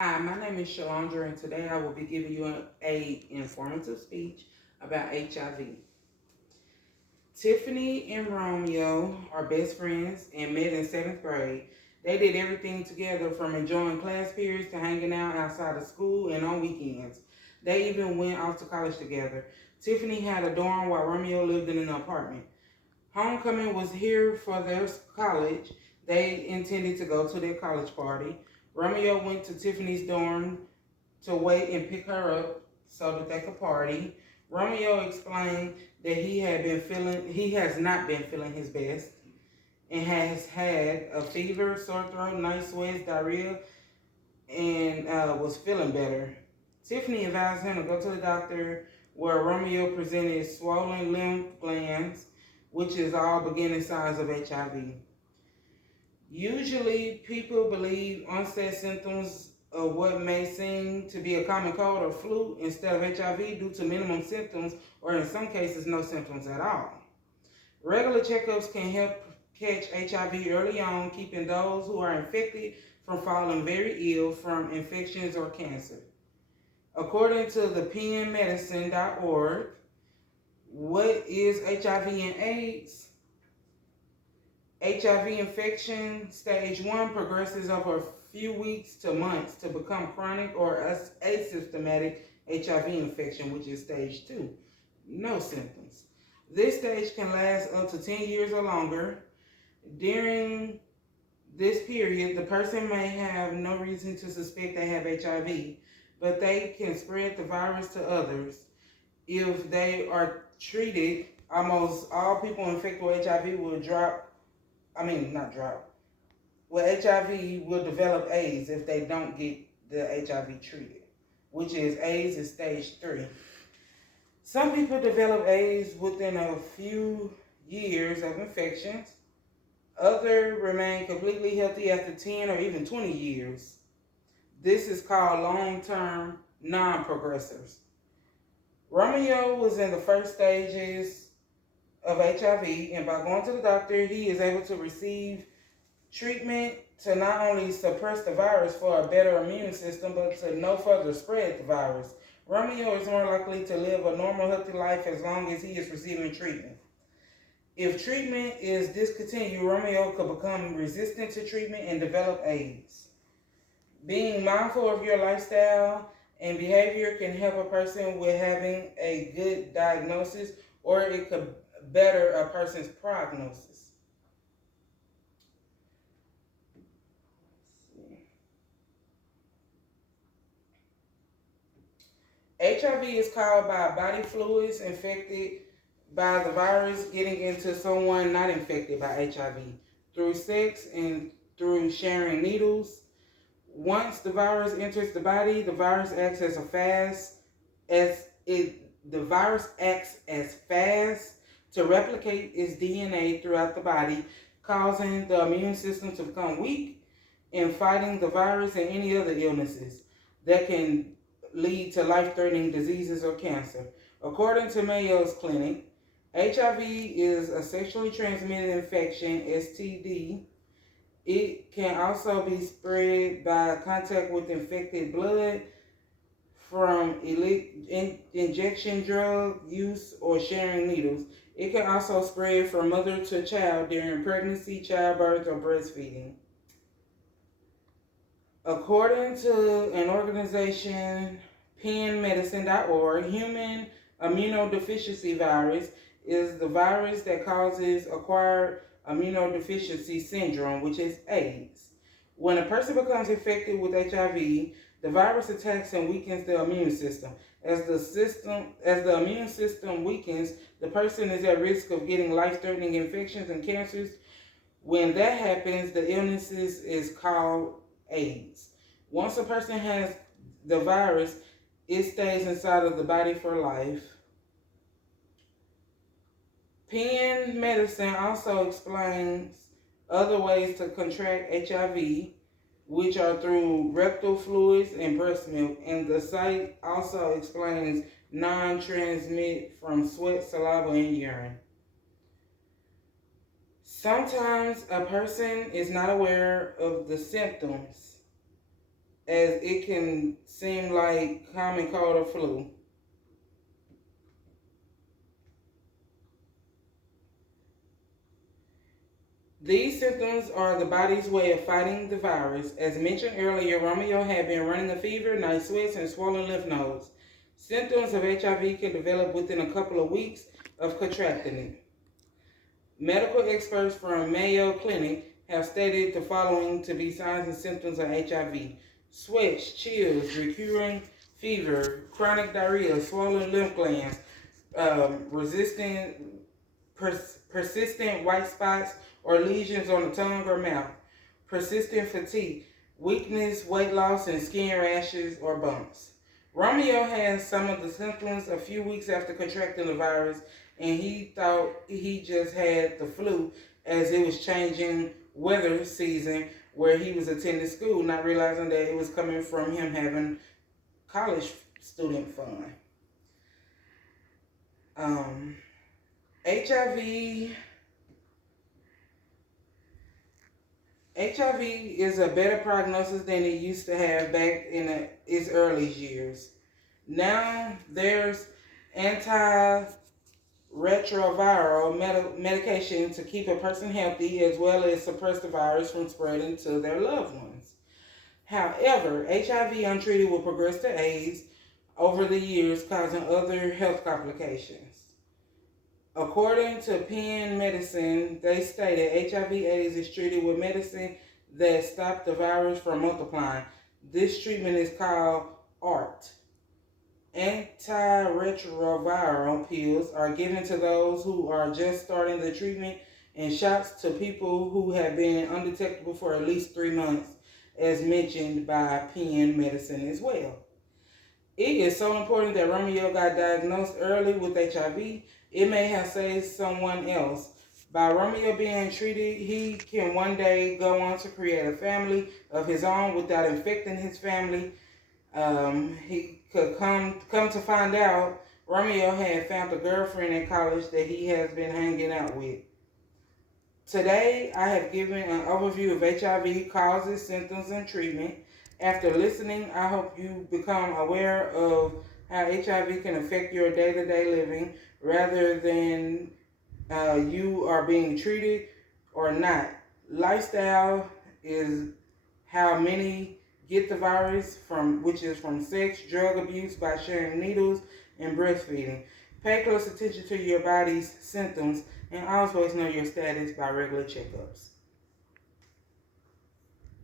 Hi, my name is Shalandra, and today I will be giving you a informative speech about HIV. Tiffany and Romeo are best friends and met in seventh grade. They did everything together from enjoying class periods to hanging out outside of school and on weekends. They even went off to college together. Tiffany had a dorm while Romeo lived in an apartment. Homecoming was here for their college. They intended to go to their college party. Romeo went to Tiffany's dorm to wait and pick her up so that they could party. Romeo explained that he has not been feeling his best and has had a fever, sore throat, night sweats, diarrhea, and was feeling better. Tiffany advised him to go to the doctor, where Romeo presented swollen lymph glands, which is all beginning signs of HIV. Usually, people believe onset symptoms of what may seem to be a common cold or flu instead of HIV due to minimum symptoms or, in some cases, no symptoms at all. Regular checkups can help catch HIV early on, keeping those who are infected from falling very ill from infections or cancer. According to the PNMedicine.org, what is HIV and AIDS? HIV infection, stage 1, progresses over a few weeks to months to become chronic or asymptomatic HIV infection, which is stage 2. No symptoms. This stage can last up to 10 years or longer. During this period, the person may have no reason to suspect they have HIV, but they can spread the virus to others. If they are treated, almost all people infected with HIV will not drop. Well, HIV will develop AIDS if they don't get the HIV treated, which is AIDS is stage 3. Some people develop AIDS within a few years of infections. Others remain completely healthy after 10 or even 20 years. This is called long-term non-progressors. Romeo was in the first stages of HIV, and by going to the doctor, he is able to receive treatment to not only suppress the virus for a better immune system, but to no further spread the virus. Romeo is more likely to live a normal, healthy life as long as he is receiving treatment. If treatment is discontinued, Romeo could become resistant to treatment and develop AIDS. Being mindful of your lifestyle and behavior can help a person with having a good diagnosis, or it could better a person's prognosis. HIV is caused by body fluids infected by the virus getting into someone not infected by HIV through sex and through sharing needles. Once the virus enters the body, the virus acts as fast to replicate its DNA throughout the body, causing the immune system to become weak in fighting the virus and any other illnesses that can lead to life-threatening diseases or cancer. According to Mayo's Clinic, HIV is a sexually transmitted infection, STD. It can also be spread by contact with infected blood from injection drug use or sharing needles. It can also spread from mother to child during pregnancy, childbirth, or breastfeeding. According to an organization, PNMedicine.org, human immunodeficiency virus is the virus that causes acquired immunodeficiency syndrome, which is AIDS. When a person becomes infected with HIV, the virus attacks and weakens the immune system. As the immune system weakens, the person is at risk of getting life-threatening infections and cancers. When that happens, the illness is called AIDS. Once a person has the virus, it stays inside of the body for life. Penn Medicine also explains other ways to contract HIV, which are through rectal fluids and breast milk. And the site also explains non-transmit from sweat, saliva, and urine. Sometimes a person is not aware of the symptoms as it can seem like common cold or flu. These symptoms are the body's way of fighting the virus. As mentioned earlier, Romeo had been running a fever, night sweats, and swollen lymph nodes. Symptoms of HIV can develop within a couple of weeks of contracting it. Medical experts from Mayo Clinic have stated the following to be signs and symptoms of HIV: sweats, chills, recurring fever, chronic diarrhea, swollen lymph glands, resistant, persistent white spots or lesions on the tongue or mouth, persistent fatigue, weakness, weight loss, and skin rashes or bumps. Romeo had some of the symptoms a few weeks after contracting the virus, and he thought he just had the flu as it was changing weather season where he was attending school, not realizing that it was coming from him having college student fund. HIV HIV is a better prognosis than it used to have back in its early years. Now there's antiretroviral medication to keep a person healthy as well as suppress the virus from spreading to their loved ones. However, HIV untreated will progress to AIDS over the years, causing other health complications. According to Penn Medicine, they stated HIV/AIDS is treated with medicine that stops the virus from multiplying. This treatment is called ART. Antiretroviral pills are given to those who are just starting the treatment, and shots to people who have been undetectable for at least 3 months, as mentioned by Penn Medicine as well. It is so important that Romeo got diagnosed early with HIV. It may have saved someone else. By Romeo being treated, he can one day go on to create a family of his own without infecting his family. He could come to find out Romeo had found a girlfriend in college that he has been hanging out with. Today, I have given an overview of HIV causes, symptoms, and treatment. After listening, I hope you become aware of how HIV can affect your day-to-day living rather than you are being treated or not. Lifestyle is how many get the virus from, which is from sex, drug abuse, by sharing needles, and breastfeeding. Pay close attention to your body's symptoms and always know your status by regular checkups.